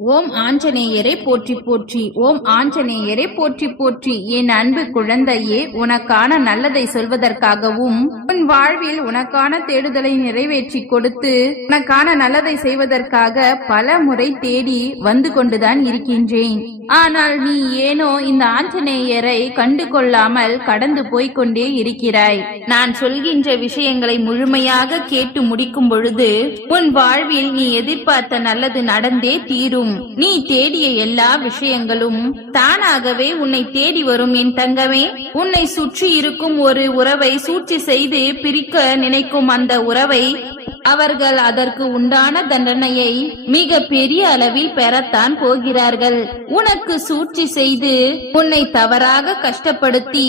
ஓம் ஆஞ்சநேயரை போற்றி போற்றி. ஓம் ஆஞ்சநேயரை போற்றி போற்றி. என் அன்பு குழந்தையே, உனக்கான நல்லதை சொல்வதற்காகவும் உன் வாழ்வில் உனக்கான தேடுதலை நிறைவேற்றி கொடுத்து உனக்கான நல்லதை செய்வதற்காக பல முறை தேடி வந்து கொண்டுதான் இருக்கின்றேன். ஆனால் நீ ஏனோ இந்த ஆஞ்சநேயரை கண்டு கொள்ளாமல் கடந்து போய்கொண்டே இருக்கிறாய். நான் சொல்கின்ற விஷயங்களை முழுமையாக கேட்டு முடிக்கும் பொழுது உன் வாழ்வில் நீ எதிர்பார்த்த நல்லது நடந்தே தீரும். நீ தேடிய எல்லா விஷயங்களும் தானாகவே உன்னை தேடி வரும் என் தங்கமே. உன்னை சுற்றி இருக்கும் ஒரு உறவை சூழ்ச்சி செய்து பிரிக்க நினைக்கும் அந்த உறவை அவர்கள் அதற்கு உண்டான தண்டனையை மிக பெரிய அளவில் பெறத்தான் போகிறார்கள். உனக்கு சூழ்ச்சி செய்து உன்னை தவறாக கஷ்டப்படுத்தி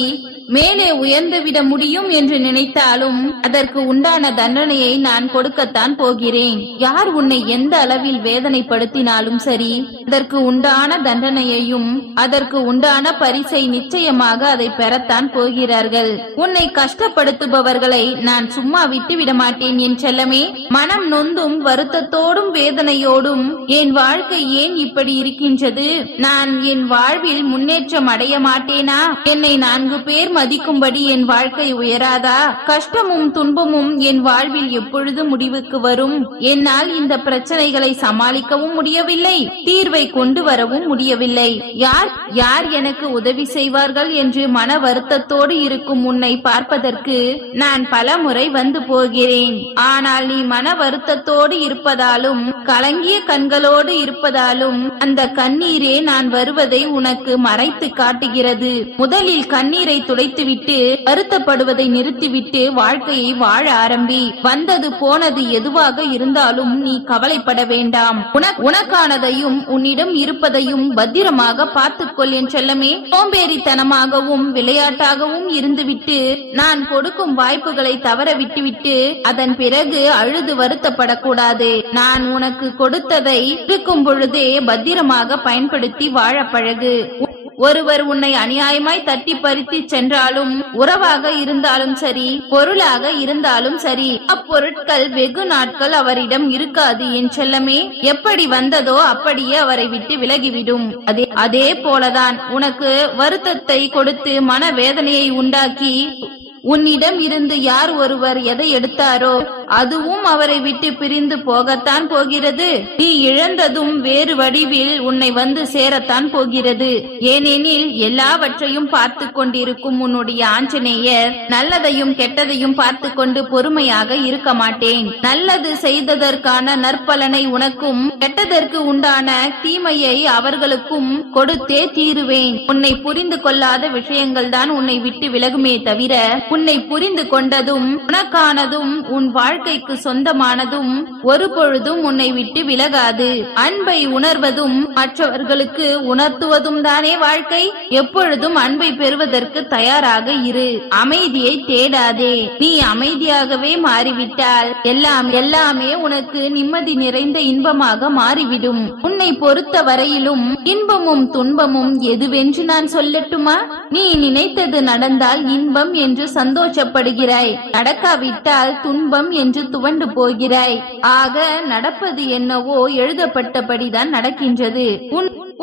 மேலே உயர்ந்துவிட முடியும் என்று நினைத்தாலும் அதற்கு உண்டான தண்டனையை நான் கொடுக்கத்தான் போகிறேன். யார் உன்னை எந்த அளவில் வேதனைப்படுத்தினாலும் சரி, அதற்கு உண்டான தண்டனையையும் அதற்கு உண்டான பரிசை நிச்சயமாக அதை பெறத்தான் போகிறார்கள். உன்னை கஷ்டப்படுத்துபவர்களை நான் சும்மா விட்டுவிட மாட்டேன் என் செல்லமே. மனம் நொந்தும் வருத்தத்தோடும் வேதனையோடும் என் வாழ்க்கை ஏன் இப்படி இருக்கின்றது, நான் என் வாழ்வில் முன்னேற்றம் அடைய மாட்டேனா, என்னை 4 பேர் மதிக்கும்படி என் வாழ்க்கை உயராதா, கஷ்டமும் துன்பமும் என் வாழ்வில் எப்பொழுது முடிவுக்கு வரும், என்னால் இந்த பிரச்சனைகளை சமாளிக்கவும் முடியவில்லை, தீர்வை கொண்டு வரவும் முடியவில்லை, யார் யார் எனக்கு உதவி செய்வார்கள் என்று மன வருத்தத்தோடு இருக்கும் உன்னை பார்ப்பதற்கு நான் பல முறை வந்து போகிறேன். ஆனால் நீ மன வருத்தத்தோடு இருப்பதாலும் கலங்கிய கண்களோடு இருப்பதாலும் அந்த கண்ணீரே நான் வருவதை உனக்கு மறைத்து காட்டுகிறது. முதலில் கண்ணீரை துடைத்துவிட்டு வருத்தப்படுவதை நிறுத்திவிட்டு வாழ்க்கையை வாழ ஆரம்பி. வந்தது போனது எதுவாக இருந்தாலும் நீ கவலைப்பட வேண்டாம். உனக்கானதையும் உன்னிடம் இருப்பதையும் பத்திரமாக பார்த்துக்கொள் என் செல்லமே. சோம்பேறித்தனமாகவும் விளையாட்டாகவும் இருந்துவிட்டு நான் கொடுக்கும் வாய்ப்புகளை தவற விட்டுவிட்டு அதன் பிறகு அழுது வருத்தப்படக்கூடாது. நான் உனக்கு கொடுத்ததை இருக்கும் பொழுதே பத்திரமாக பயன்படுத்தி வாழ பழகு. ஒருவர் உன்னை அநியாயமாய் தட்டி பறித்து சென்றாலும், உறவாக இருந்தாலும் சரி, பொருளாக இருந்தாலும் சரி, அப்பொருட்கள் வெகு நாட்கள் அவரிடம் இருக்காது என் செல்லமே. எப்படி வந்ததோ அப்படியே அவரை விட்டு விலகிவிடும். அதே போலதான் உனக்கு வருத்தத்தை கொடுத்து மனவேதனையை உண்டாக்கி உன்னிடம் இருந்து யார் ஒருவர் எதை எடுத்தாரோ அதுவும் அவரை விட்டு பிரிந்து போகத்தான் போகிறது. நீ இழந்ததும் வேறு வடிவில் உன்னை வந்து சேரத்தான் போகிறது. ஏனெனில் எல்லாவற்றையும் பார்த்து கொண்டிருக்கும் உன்னுடைய ஆஞ்சநேயர் நல்லதையும் கெட்டதையும் பார்த்து கொண்டு பொறுமையாக இருக்க மாட்டேன். நல்லது செய்ததற்கான நற்பலனை உனக்கும், கெட்டதற்கு உண்டான தீமையை அவர்களுக்கும் கொடுத்தே தீருவேன். உன்னை புரிந்து கொள்ளாத விஷயங்கள் தான் உன்னை விட்டு விலகுமே தவிர உன்னை புரிந்து கொண்டதும் உனக்கானதும் உன் வாழ்க்கைக்கு சொந்தமானதும் ஒரு பொழுதும் உன்னை விட்டு விலகாது. அன்பை உணர்வதும் மற்றவர்களுக்கு உணர்த்துவதும் தானே வாழ்க்கை. எப்பொழுதும் அன்பை பெறுவதற்கு தயாராக இரு. அமைதியை தேடாதே. நீ அமைதியாகவே மாறிவிட்டால் எல்லாமே உனக்கு நிம்மதி நிறைந்த இன்பமாக மாறிவிடும். உன்னை பொறுத்த வரையிலும் இன்பமும் துன்பமும் எதுவென்று நான் சொல்லட்டுமா? நீ நினைத்தது நடந்தால் இன்பம் என்று சந்தோஷப்படுகிறாய், நடக்காவிட்டால் துன்பம் என்று துவண்டு போகிறாய். ஆக நடப்பது என்னவோ எழுதப்பட்டபடிதான் நடக்கின்றது.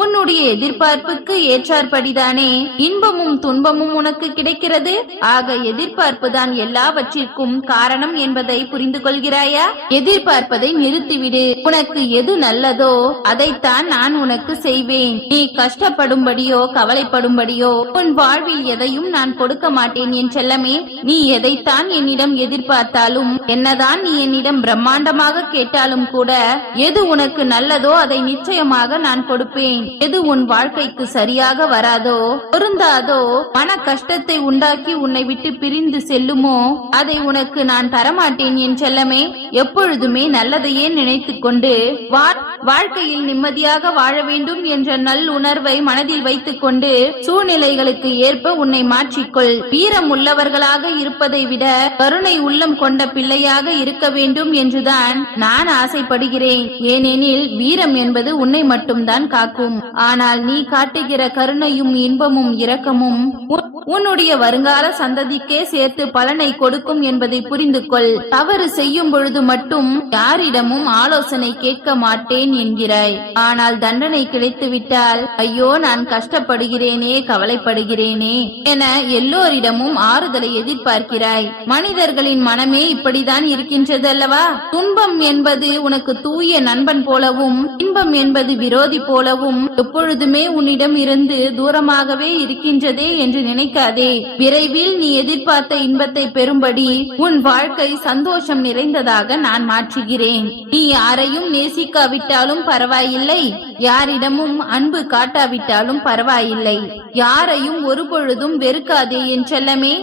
உன்னுடைய எதிர்பார்ப்புக்கு ஏற்றாற்படிதானே இன்பமும் துன்பமும் உனக்கு கிடைக்கிறது. ஆக எதிர்பார்ப்புதான் எல்லாவற்றிற்கும் காரணம் என்பதை புரிந்து கொள்கிறாயா? எதிர்பார்ப்பதை நிறுத்திவிடு. உனக்கு எது நல்லதோ அதைத்தான் நான் உனக்கு செய்வேன். நீ கஷ்டப்படும்படியோ கவலைப்படும்படியோ உன் வாழ்வில் எதையும் நான் கொடுக்க மாட்டேன் என் செல்லமே. நீ எதைத்தான் என்னிடம் எதிர்பார்த்தாலும், என்னதான் நீ என்னிடம் பிரம்மாண்டமாக கேட்டாலும் கூட எது உனக்கு நல்லதோ அதை நிச்சயமாக நான் கொடுப்பேன். எது உன் வாழ்க்கைக்கு சரியாக வராதோ, பொருந்தாதோ, மன கஷ்டத்தை உண்டாக்கி உன்னை விட்டு பிரிந்து செல்லுமோ அதை உனக்கு நான் தரமாட்டேன் என் செல்லமே. எப்பொழுதுமே நல்லதையே நினைத்து கொண்டு வாழ்க்கையில் நிம்மதியாக வாழ வேண்டும் என்ற நல்லுணர்வை மனதில் வைத்துக் கொண்டு சூழ்நிலைகளுக்கு ஏற்ப உன்னை மாற்றிக்கொள். வீரம் உள்ளவர்களாக இருப்பதை விட கருணை உள்ளம் கொண்ட பிள்ளையாக இருக்க வேண்டும் என்றுதான் நான் ஆசைப்படுகிறேன். ஏனெனில் வீரம் என்பது உன்னை மட்டும்தான் காக்கும். ஆனால் நீ காட்டுகிற கருணையும் இன்பமும் இரக்கமும் உன்னுடைய வருங்கால சந்ததிக்கே சேர்த்து பலனை கொடுக்கும் என்பதை புரிந்து கொள். தவறு செய்யும் பொழுது மட்டும் யாரிடமும் ஆலோசனை கேட்க மாட்டேன் மாட்டேன் என்கிறாய். ஆனால் தண்டனை கிடைத்து விட்டால் ஐயோ நான் கஷ்டப்படுகிறேனே, கவலைப்படுகிறேனே என எல்லோரிடமும் ஆறுதலை எதிர்பார்க்கிறாய். மனிதர்களின் மனமே இப்படிதான் இருக்கின்றது அல்லவா? துன்பம் என்பது உனக்கு தூய நண்பன் போலவும், இன்பம் என்பது விரோதி போலவும் எப்பொழுதுமே உன்னிடம் இருந்து தூரமாகவே இருக்கின்றதே என்று நினைக்காதே. விரைவில் நீ எதிர்பார்த்த இன்பத்தை பெறும்படி உன் வாழ்க்கை சந்தோஷம் நிறைந்ததாக நான் மாற்றுகிறேன். நீ யாரையும் நேசிக்காவிட்டாலும் பரவாயில்லை, யாரிடமும் அன்பு காட்டாவிட்டாலும் பரவாயில்லை, யாரையும் ஒரு பொழுதும் வெறுக்காதே என் செல்லமே.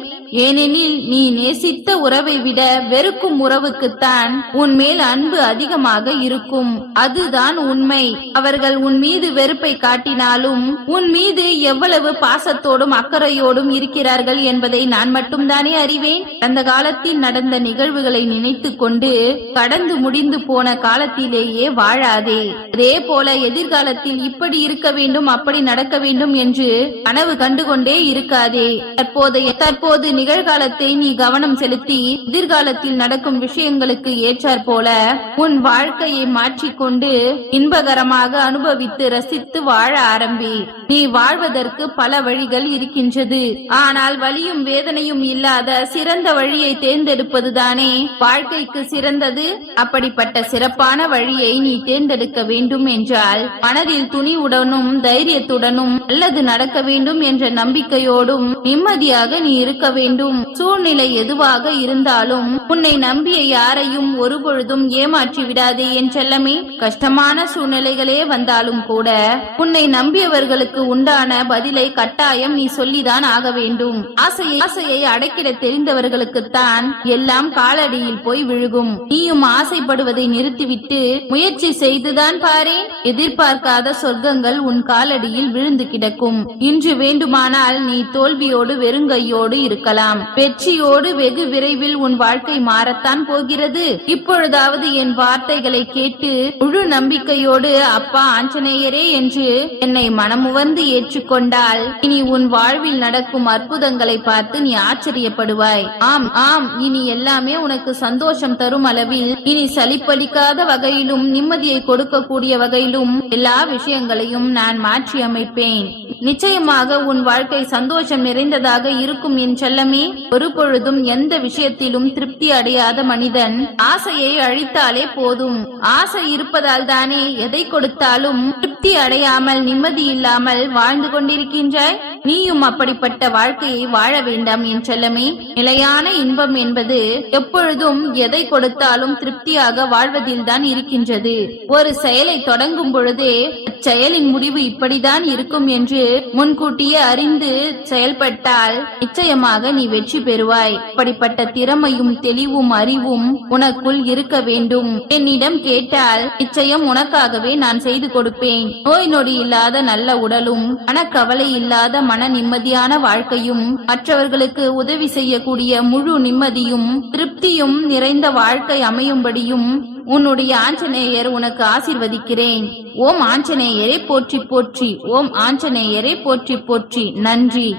ஏனெனில் நீ நேசித்த உறவை விட வெறுக்கும் உறவுக்குத்தான் உன் மேல் அன்பு அதிகமாக இருக்கும். அதுதான் உண்மை. அவர்கள் உன் மீது வெறுப்பை காட்டினாலும் உன் மீது எவ்வளவு பாசத்தோடும் அக்கறையோடும் இருக்கிறார்கள் என்பதை நான் மட்டும்தானே அறிவேன். அந்த காலத்தில் நடந்த நிகழ்வுகளை நினைத்து கொண்டு கடந்து முடிந்து போன காலத்திலேயே வாழாதே. அதே போல எதிர்காலத்தில் இப்படி இருக்க வேண்டும், அப்படி நடக்க வேண்டும் என்று கனவு கண்டுகொண்டே இருக்காதே. தற்போது நிகழ்காலத்தை நீ கவனம் செலுத்தி எதிர்காலத்தில் நடக்கும் விஷயங்களுக்கு ஏற்றாற் போல உன் வாழ்க்கையை மாற்றிக்கொண்டு இன்பகரமாக அனுபவித்து ரசித்து வாழ ஆரம்பி. நீ வாழ்வதற்கு பல வழிகள் இருக்கின்றது. ஆனால் வலியும் வேதனையும் இல்லாத சிறந்த வழியை தேர்ந்தெடுப்பதுதானே வாழ்க்கைக்கு சிறந்தது. அப்படிப்பட்ட சிறப்பான வழியை நீ தேர்ந்தெடுக்க வேண்டும் என்றால் மனதில் துணிவுடனும் தைரியத்துடனும் நல்லது நடக்க வேண்டும் என்ற நம்பிக்கையோடும் நிம்மதியாக நீ இருக்க வேண்டும். சூழ்நிலை எதுவாக இருந்தாலும் உன்னை நம்பிய யாரையும் ஒருபொழுதும் ஏமாற்றி விடாதே என் செல்லமே. கஷ்டமான சூழ்நிலைகளே வந்தாலும் கூட உன்னை நம்பியவர்களுக்கு உண்டான பதிலை கட்டாயம் நீ சொல்லிதான் ஆக வேண்டும். ஆசையை அடக்கிட தெரிந்தவர்களுக்குத்தான் எல்லாம் காலடியில் போய் விழுகும். நீயும் ஆசைப்படுவதை நிறுத்திவிட்டு முயற்சி செய்துதான் பாரே. எதிர்பார்க்காத சொர்க்கங்கள் உன் காலடியில் விழுந்து கிடக்கும். இன்று வேண்டுமானால் நீ தோல்வியோடு வெறுங்கையோடு இருக்கலாம். வெற்றியோடு வெகு விரைவில் உன் வாழ்க்கை மாறத்தான் போகிறது. இப்பொழுதாவது என் வார்த்தைகளை கேட்டு முழு நம்பிக்கையோடு அப்பா ஆஞ்சநேயரே என்று என்னை மனமுவந்து ஏற்றுக்கொண்டால் இனி உன் வாழ்வில் நடக்கும் அற்புதங்களை பார்த்து நீ ஆச்சரியப்படுவாய். ஆம், இனி எல்லாமே உனக்கு சந்தோஷம் தரும் அளவில், இனி சலிப்பளிக்காத வகையிலும் நிம்மதியை கொடுக்கக்கூடிய வகையிலும் எல்லா விஷயங்களையும் நான் மாற்றி அமைப்பேன். நிச்சயமாக உன் வாழ்க்கை சந்தோஷம் நிறைந்ததாக இருக்கும் என் செல்லமே. ஒரு பொழுதும் எந்த விஷயத்திலும் திருப்தி அடையாத மனிதன் ஆசையை அழித்தாலே போதும். ஆசை இருப்பதால் தானே எதை கொடுத்தாலும் திருப்தி அடையாமல் நிம்மதி இல்லாமல் வாழ்ந்து கொண்டிருக்கின்றாய். நீயும் அப்படிப்பட்ட வாழ்க்கையை வாழ வேண்டாம் என் செல்லமே. நிலையான இன்பம் என்பது எப்பொழுதும் எதை கொடுத்தாலும் திருப்தியாக வாழ்வதில் தான் இருக்கின்றது. ஒரு செயலை தொடங்கும் பொழுதே அச்செயலின் முடிவு இப்படிதான் இருக்கும் என்று முன்கூட்டியே அறிந்து செயல்பட்டால் நிச்சயமாக நீ வெற்றி பெறுவாய். அப்படிப்பட்ட திறமையும் தெளிவும் அறிவும் உனக்குள் இருக்க வேண்டும். என்னிடம் கேட்டால் நிச்சயம் உனக்காகவே நான் செய்து கொடுப்பேன். நோய் நொடி இல்லாத நல்ல உடலும் மனக்கவலை இல்லாத மன நிம்மதியான வாழ்க்கையும் மற்றவர்களுக்கு உதவி செய்யக்கூடிய முழு நிம்மதியும் திருப்தியும் நிறைந்த வாழ்க்கை அமையும்படியும் உன்னுடைய ஆஞ்சநேயர் உனக்கு ஆசீர்வதிக்கிறேன். ஓம் ஆஞ்சநேயரை போற்றி போற்றி. ஓம் ஆஞ்சநேயரை போற்றி போற்றி. நன்றி.